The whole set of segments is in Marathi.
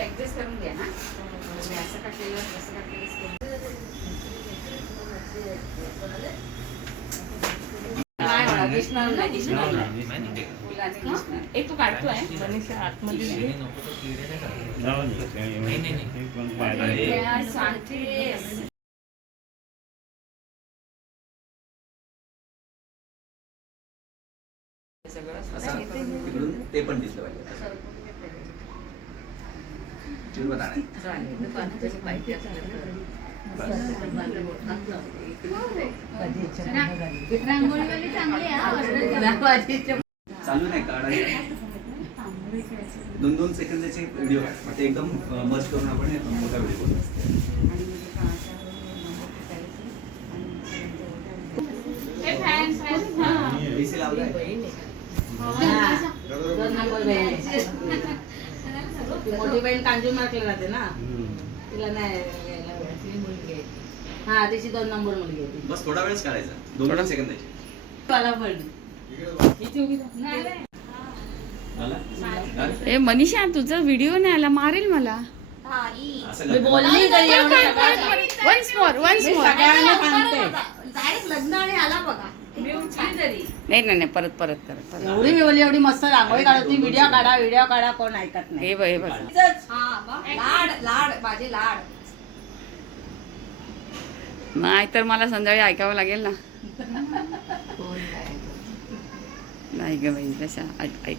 ऍडजस्ट करून घ्या ना. असं का केलं कसं का केलं. एक तू काढतोय आतमध्ये ते पण दिसलं पाहिजे. चालू नाही काढायचं. 2-2 सेकंदाचे व्हिडिओ ते एकदम मस्त करून आपण मोठा व्हिडिओ बनवू. मोठी बहीण कांजूर मार्कला राहते ना, तिला नाही. हा त्याची 2 नंबर मुलगी होती. बस थोडा वेळच काढायचा. 2 सेकंदाची. ए मनीषा तुझा व्हिडिओ नाही आला, मारेल मला. मी बोलली वन्स मोर लग्न आणि आला बघा. नाही नाही परत परत करत. एवढी मी बोलली एवढी मस्त रांगोळी काढती. व्हिडिओ काढा कोण ऐकत नाही. हे बघ लाड लाड माझे लाड. नाही तर मला संध्याकाळी ऐकावं लागेल ना. नाही ग बाई कशा ऐक.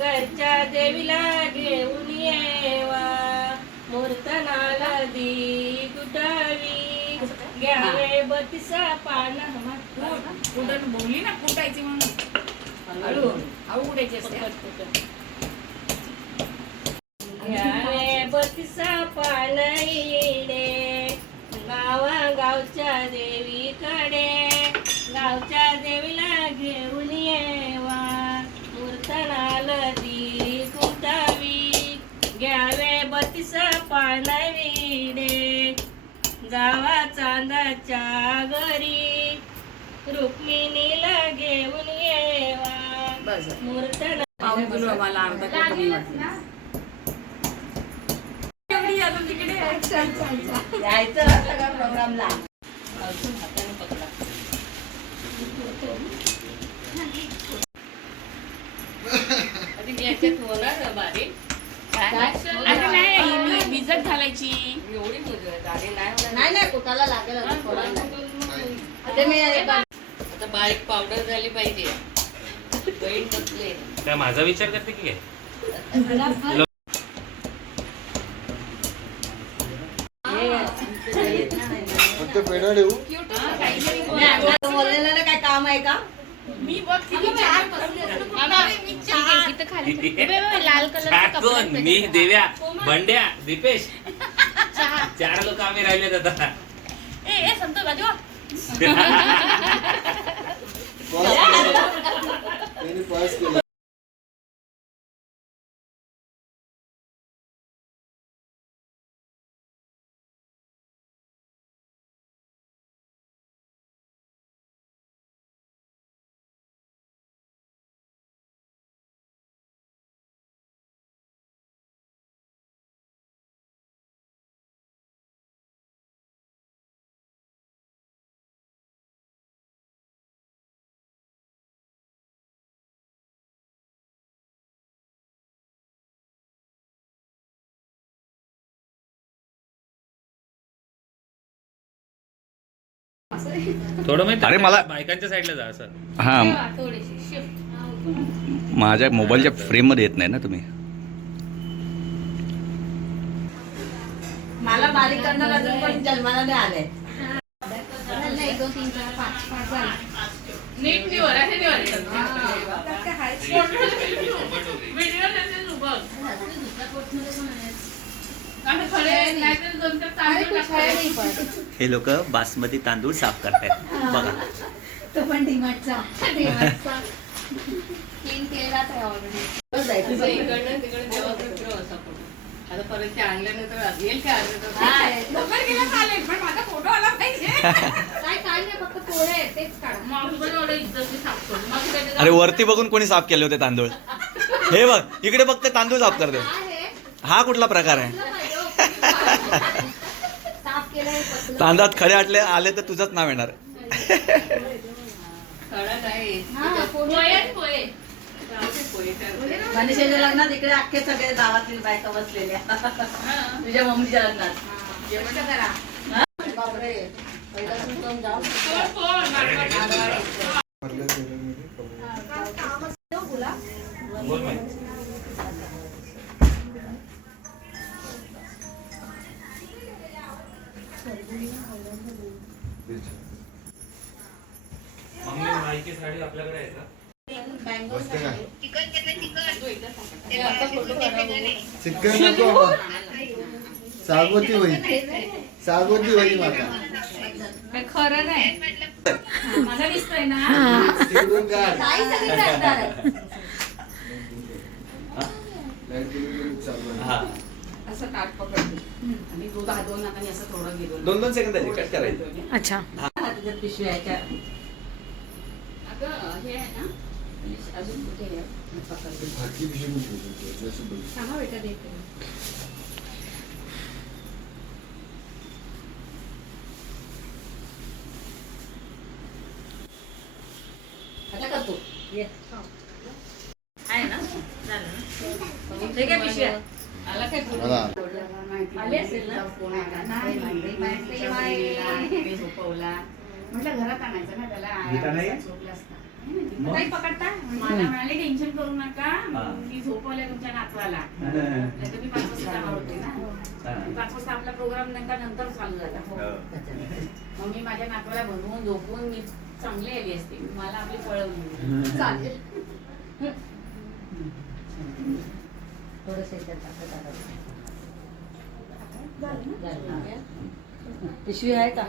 घरच्या देवीला घेऊन येवा, मूर्तनाला दी कुटावी, घ्यावे 32 पान. बोलली ना कुटायची म्हणून हळू कुटायची असते. घ्यावे 32 पान इडे, गावच्या देवीकडे, गावच्या देवीला घेऊन येवा, मूर्तनाला दी कुटावी, घ्यावे 32 पान विडे, जावा चांदाच्या घरी, रुक्मिणीला घेऊन येवा, मूर्तना. मला अर्धा कमी वाटलं. यायचं सगळ्या प्रोग्रामला. भिजत घालायची. नाही कुठाला लागेल. आता बारीक पावडर झाली पाहिजे. बहीण बसले काय माझा विचार करते की काय. बोललेलं काय काम आहे का. मी बघ लाल कलर. मी देव्या बंड्या दीपेश 4 लोक आम्ही राहिले आता. संतो गाजो. थोडं माहिती. अरे मला बायकांच्या साईडला जा असं. हा माझ्या मोबाईलच्या फ्रेम मध्ये येत नाही ना तुम्ही. मला बारीक करणार अजून पण जन्माला नाही आले. हे लोक बासमती तांदूळ साफ करतायत बघा. तो पण डिमार्टचा 3 केलाच आहे ऑलरेडी. असं इकडनं तिकडे जेव्हा फिरव असं आपण. आता परत ते आणल्यानंतर येईल का अर्ध तास? लवकर गेलं चालेल पण माझा फोटो आला पाहिजे. काय नाही फक्त पोळे आहेत तेच काढा. अरे वरती बघून कोणी साफ केले होते तांदूळ? हे बघ इकडे बघ ते तांदूळ साफ करते. हा कुठला प्रकार आहे? साफ केलंय पसलं. तांदळात खडे आले तर तुझंच नाव येणार. खडा नाही. हा, पोळे. मनीषाच्या लग्नात इकडे अख्खे सगळे गावातील बायका बसलेल्या तुझ्या मम्मीच्या लग्नात. जेवण करा. बापरे. पहिला सुद्धा जाऊ. बोल माहिती. मम्मी माहिती साडी आपल्याकडे आहे का? चिकन नको सागवती होईल माझा खरं नाही मला दिसतोय ना. तिकडून काढ. ताई सगळी जाणार आहे. हा असं ताट पकडते आणि दूध दोन हाताने असं थोडं गेलो. 2-2 सेकंदाची कट करायची. अच्छा. तुझ्या पिशव्या ह्याच्या अगं हे आहे ना अजून कुठे आहे? पकडते. सांगा बेटा देते. आता करतो. ये. आहे ना? झालं ना? ठीक आहे पिशव्या. आला काय फोटो? आले असेल ना फोन आला नाही मी झोपवला म्हटलं घरात आणायचं ना त्याला गीता नाही? झोपला असता नाही पकडता मला म्हणाले टेन्शन करू नका मी झोपवले तुमच्या नातवाला नाही तर मी 5 वाजता जाणार होते ना 5 वाजता आपला प्रोग्राम नंतर चालू झाला मग मी माझ्या नातवाला बनवून झोपून मी चांगली आली असते मला आपली पळवली चालेल. थोडंसं याच्यात टाकत. पिशवी आहे का?